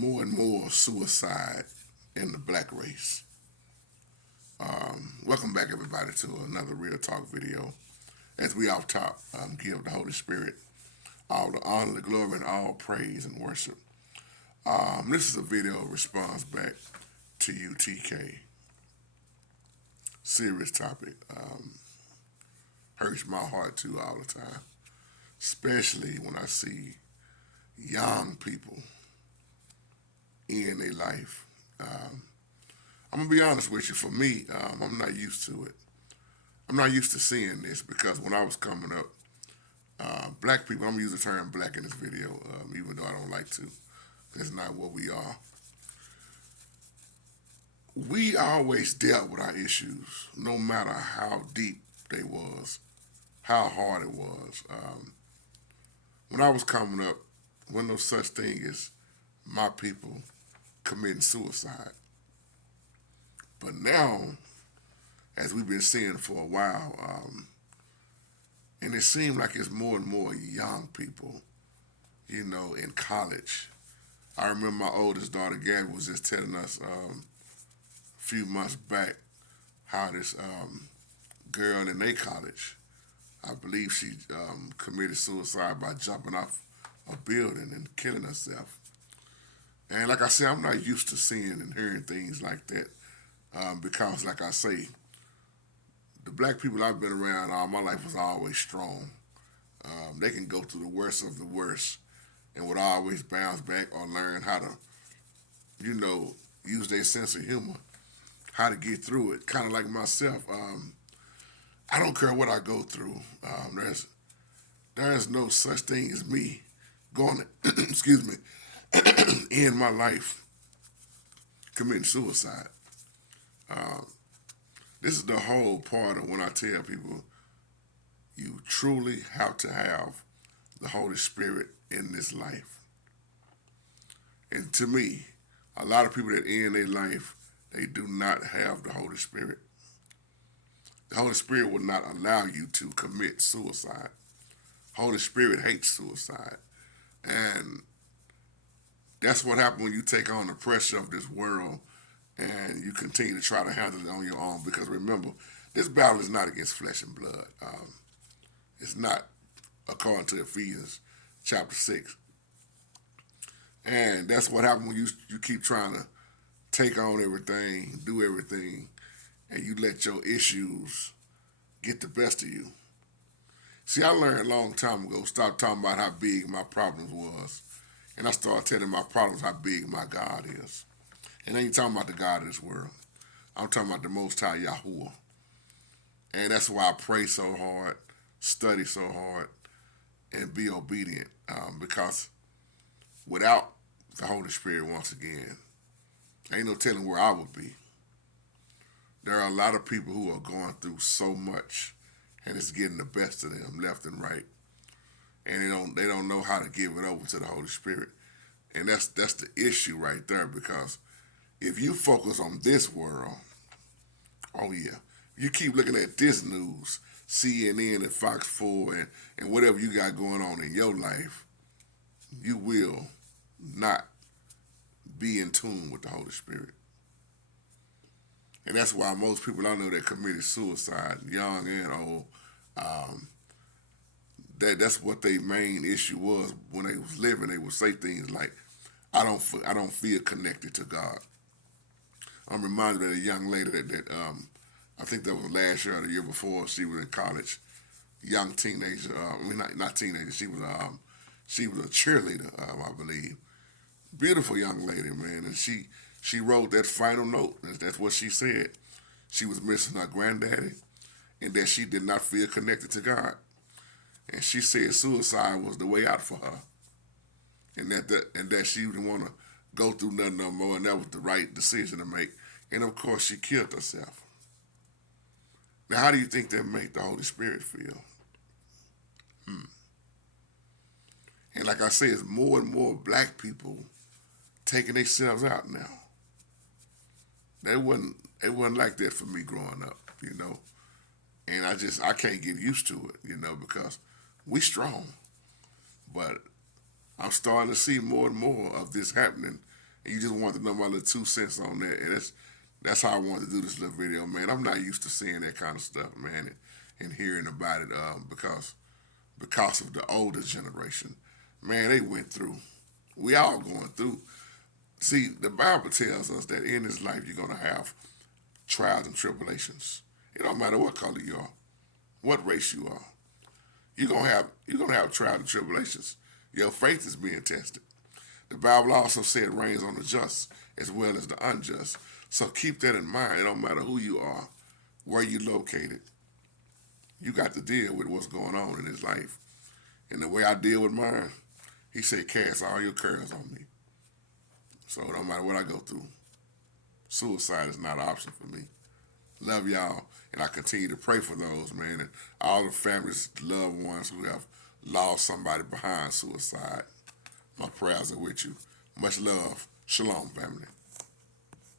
more and more suicide in the black race. Welcome back, everybody, to another Real Talk video. As we off top, give the Holy Spirit all the honor, the glory, and all praise and worship. This is a video response back to you, TK. Serious topic. Hurts my heart too all the time, especially when I see young people in their life. I'm gonna be honest with you. For me, I'm not used to it. I'm not used to seeing this because when I was coming up, black people. I'm gonna use the term "black" in this video, even though I don't like to. That's not what we are. We always dealt with our issues, no matter how deep they was, how hard it was. When I was coming up, wasn't no such thing as my people committing suicide. But now, as we've been seeing for a while, and it seems like it's more and more young people, in college. I remember my oldest daughter, Gabby, was just telling us a few months back how this girl in their college, I believe she committed suicide by jumping off a building and killing herself. And like I said, I'm not used to seeing and hearing things like that because, like I say, the black people I've been around all my life was always strong. They can go through the worst of the worst and would always bounce back or learn how to, use their sense of humor, how to get through it. Kind of like myself. I don't care what I go through. There's no such thing as me going, excuse me, in my life committing suicide. This is the whole part of when I tell people you truly have to have the Holy Spirit in this life. And to me, a lot of people that end their life, they do not have the Holy Spirit. The Holy Spirit will not allow you to commit suicide. Holy Spirit hates suicide. And that's what happens when you take on the pressure of this world and you continue to try to handle it on your own. Because remember, this battle is not against flesh and blood. It's not according to Ephesians chapter 6. And that's what happens when you keep trying to take on everything, do everything, and you let your issues get the best of you. See, I learned a long time ago, stop talking about how big my problems was. And I started telling my problems how big my God is. And I ain't talking about the God of this world. I'm talking about the Most High Yahuwah. And that's why I pray so hard, study so hard, and be obedient. Because without the Holy Spirit, once again, ain't no telling where I would be. There are a lot of people who are going through so much, and it's getting the best of them left and right, and they don't know how to give it over to the Holy Spirit, and that's the issue right there. Because if you focus on this world, oh yeah, you keep looking at this news, CNN and Fox 4 and whatever you got going on in your life, you will not be in tune with the Holy Spirit. And that's why most people I know that committed suicide, young and old, that's what their main issue was when they was living. They would say things like, I don't feel connected to God." I'm reminded of a young lady that I think that was last year or the year before. She was in college, young teenager. Not teenager. She was a cheerleader, I believe. Beautiful young lady, man, and she wrote that final note. That's what she said. She was missing her granddaddy, and that she did not feel connected to God. And she said suicide was the way out for her, and that she didn't want to go through nothing no more, and that was the right decision to make. And of course, she killed herself. Now, how do you think that make the Holy Spirit feel? And like I say, it's more and more black people taking themselves out now. It wasn't like that for me growing up. And I can't get used to it, because we strong. But I'm starting to see more and more of this happening and you just wanted to know my little 2 cents on that. And that's how I wanted to do this little video, man. I'm not used to seeing that kind of stuff, man, and hearing about it because of the older generation. Man, they went through. We all going through. See, the Bible tells us that in this life you're gonna have trials and tribulations. It don't matter what color you are, what race you are. You're gonna have trials and tribulations. Your faith is being tested. The Bible also said it rains on the just as well as the unjust. So keep that in mind. It don't matter who you are, where you located. You got to deal with what's going on in this life. And the way I deal with mine, he said, cast all your cares on me. So it don't matter what I go through. Suicide is not an option for me. Love y'all, and I continue to pray for those, man, and all the families, loved ones who have lost somebody behind suicide. My prayers are with you. Much love. Shalom, family.